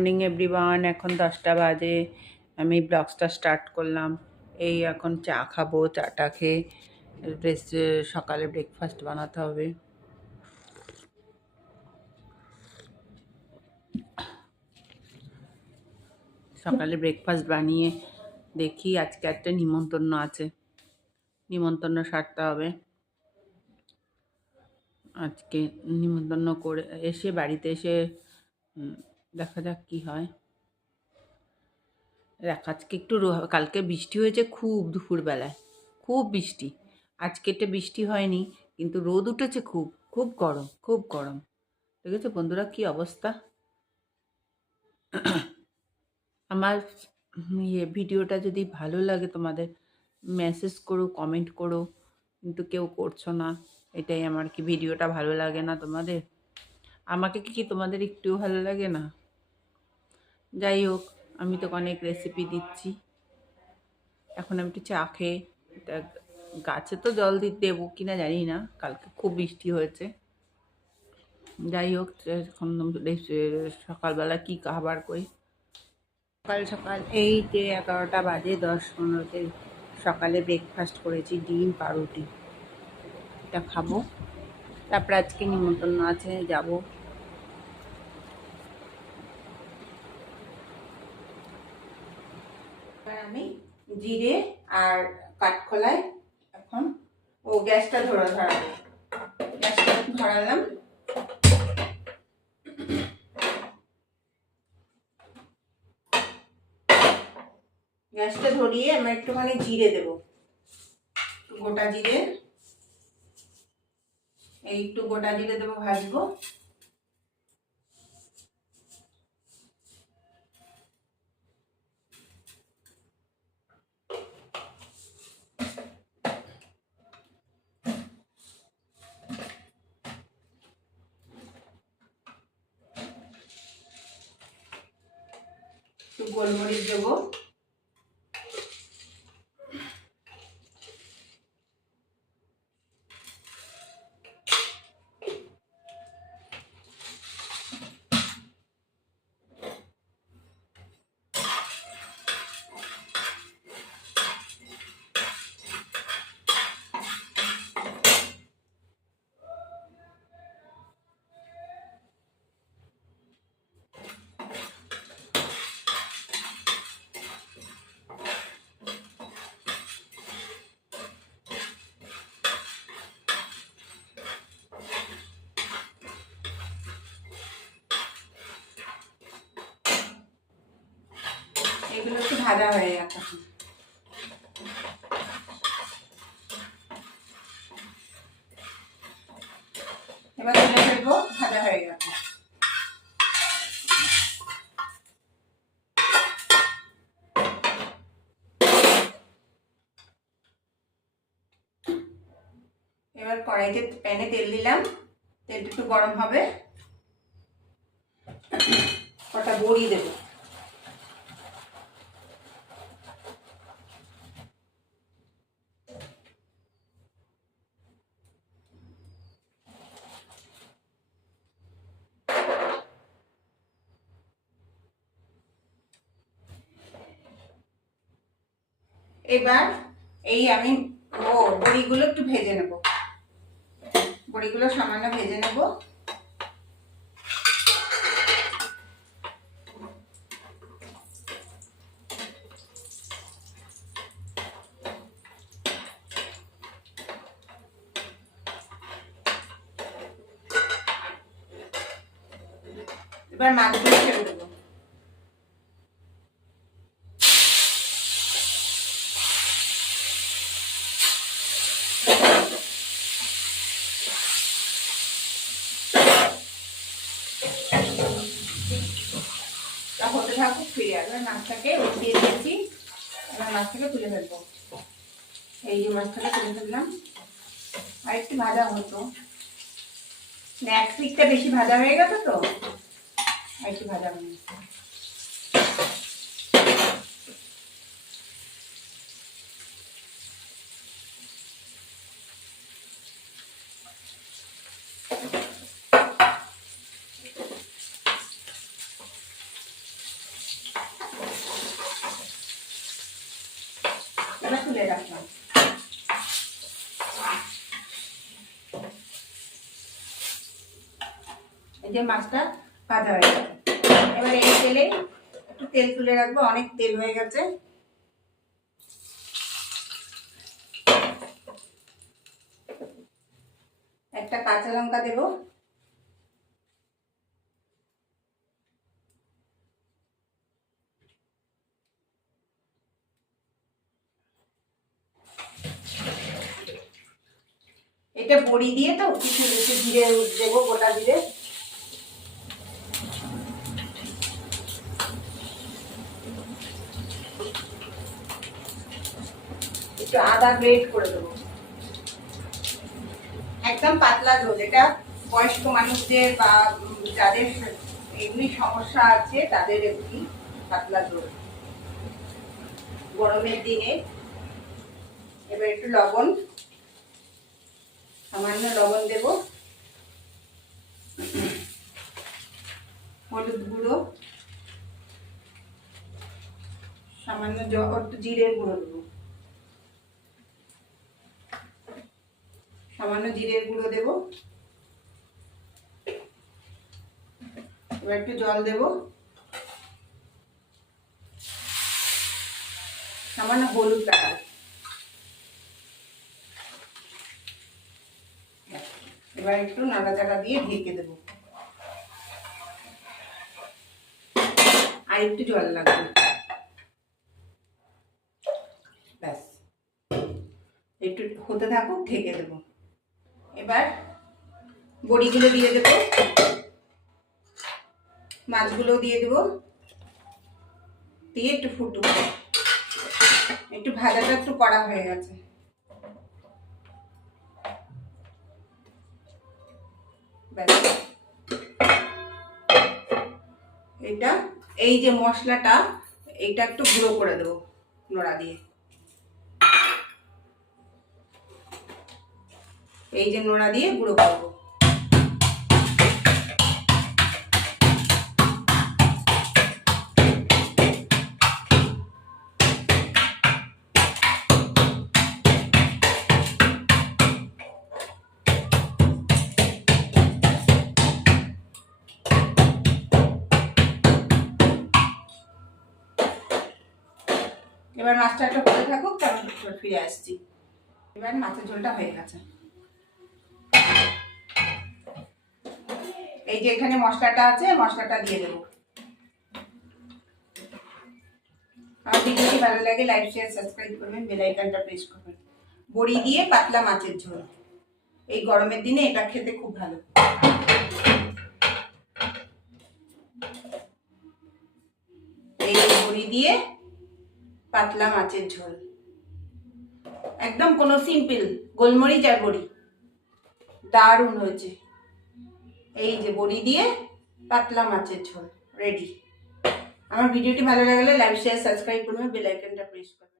Morning everyone এখন দশটা বাজে। আমি ব্লগসটা স্টার্ট করলাম। এই এখন চা খাব, চাটা খেয়ে সকালে ব্রেকফাস্ট বানাতে হবে। সকালে ব্রেকফাস্ট বানিয়ে দেখি, আজকে একটা নিমন্ত্রণ আছে। নিমন্ত্রণ সারতে হবে। আজকে নিমন্ত্রণ করে এসে বাড়িতে এসে দেখা যাক কি হয়। দেখ, আজকে একটু কালকে বৃষ্টি হয়েছে খুব দুপুরবেলায়, খুব বৃষ্টি। আজকে এটা বৃষ্টি হয়নি, কিন্তু রোদ উঠেছে খুব খুব গরম খুব গরম। দেখেছ বন্ধুরা কি অবস্থা? আমার ইয়ে ভিডিওটা যদি ভালো লাগে তোমাদের মেসেজ করো কমেন্ট করো, কিন্তু কেউ করছ না, এটাই আমার কি ভিডিওটা ভালো লাগে না তোমাদের? আমাকে কি তোমাদের একটুও ভালো লাগে না? যাই হোক, আমি তো অনেক রেসিপি দিচ্ছি। এখন আমি একটু চা খেয়ে গাছে তো জল দিতে দেবো কিনা জানি না, কালকে খুব বৃষ্টি হয়েছে। যাই হোক এখন সকালবেলা কি খাবার করি? সকাল সকাল এই যে এগারোটা বাজে, দশ পনেরোতে সকালে ব্রেকফাস্ট করেছি, ডিম, পাউরুটি। এটা খাব। তারপর আজকে নিমন্ত্রণ আছে, যাব এবার আমি জিরে আর কাঠখোলায় এখন ও গ্যাসটা ধরা ধরাবো গ্যাসটা ধরালাম। গ্যাসটা ধরিয়ে আমরা একটুখানি জিরে দেবো। গোটা জিরে। এই একটু গোটা জিরে দেবো ভাজবো। গোলমরিচ দেবো। এগুলো একটু ভাজা হয়ে গেছে। এবার তুলে ফেলব, ভাজা হয়ে গেছে। এবার কড়াইতে প্যানে তেল দিলাম, তেলটা একটু গরম হবে। কটা বড়ি দেবো। এবার এই আমি ও বড়িগুলো একটু ভেজে নেব। বড়িগুলো সামান্য ভেজে নেব। এবার মাছগুলো ছেড়ে দেবো তা হতে আসবে মাছটাকে উঠিয়ে দিয়েছি। এবার মাছটাকে তুলে ফেলব। এই যে মাছটাকে তুলে ফেললাম। আর একটু ভাজা হতো। স্ন্যাক্স দিকটা বেশি ভাজা হয়ে গেছে তো? আর একটু ভাজা হয়ে গেছে। যে মাছটা ভাজা হয়ে গেছে। এবার এই তেলে একটু তেল তুলে রাখব, অনেক তেল হয়ে গেছে। একটা কাঁচা লঙ্কা দেবো। এটা বড়ি দিয়ে তো কিছু একটু জিরে দেবো, গোটা জিরে। একটু আদা গ্রেট করে দেবো। একদম পাতলা ঝোল, এটা বয়স্ক মানুষদের বা যাদের এমনি সমস্যা আছে, তাদের এমনি পাতলা ঝোল। গরমের দিনে। এবার একটু লবণ, সামান্য লবণ দেব। হলুদ গুঁড়ো। সামান্য একটু জিরের গুঁড়ো দেবো। সামান্য জিরের গুঁড়ো দেব। এবার একটু জল দেব। সামান্য হলুদ টাকা এবার একটু নাড়াচাড়া দিয়ে ঢেকে দেব। আর একটু জল লাগবে। ব্যাস। একটু হতে থাকুক, ঢেকে দেব। এবার বড়িগুলো দিয়ে দেব। মাছগুলো দিয়ে দেব। দিয়ে একটু ফুটুক। একটু ভাজাটা একটু কড়া হয়ে গেছে। এটা, এই যে মশলাটা এইটা একটু গুঁড়ো করে দেবো, নোড়া দিয়ে। এই যে নোড়া দিয়ে গুঁড়ো করব। এবার মাছটা একটু করে থাকুক, তারপর ফিরে আসছি। এবার মাছের ঝোলটা হয়ে গেছে। এই যে এখানে মশলাটা আছে, মশলাটা দিয়ে দেবো। আমার ভিডিওটি ভালো লাগে, লাইক শেয়ার সাবস্ক্রাইব করবেন বেল আইকনটা প্রেস করবেন। বড়ি দিয়ে পাতলা মাছের ঝোল। এই গরমের দিনে এটা খেতে খুব ভালো। এই বড়ি দিয়ে পাতলা মাছের ঝোল। একদম কোনো সিম্পল গোলমরিচ আর বড়ি। দারুণ হয়েছে। এই যে বড়ি দিয়ে পাতলা মাছের ঝোল রেডি আমার ভিডিওটি ভালো লাগলে লাইক শেয়ার সাবস্ক্রাইব করবেন বেল আইকনটা প্রেস করবেন।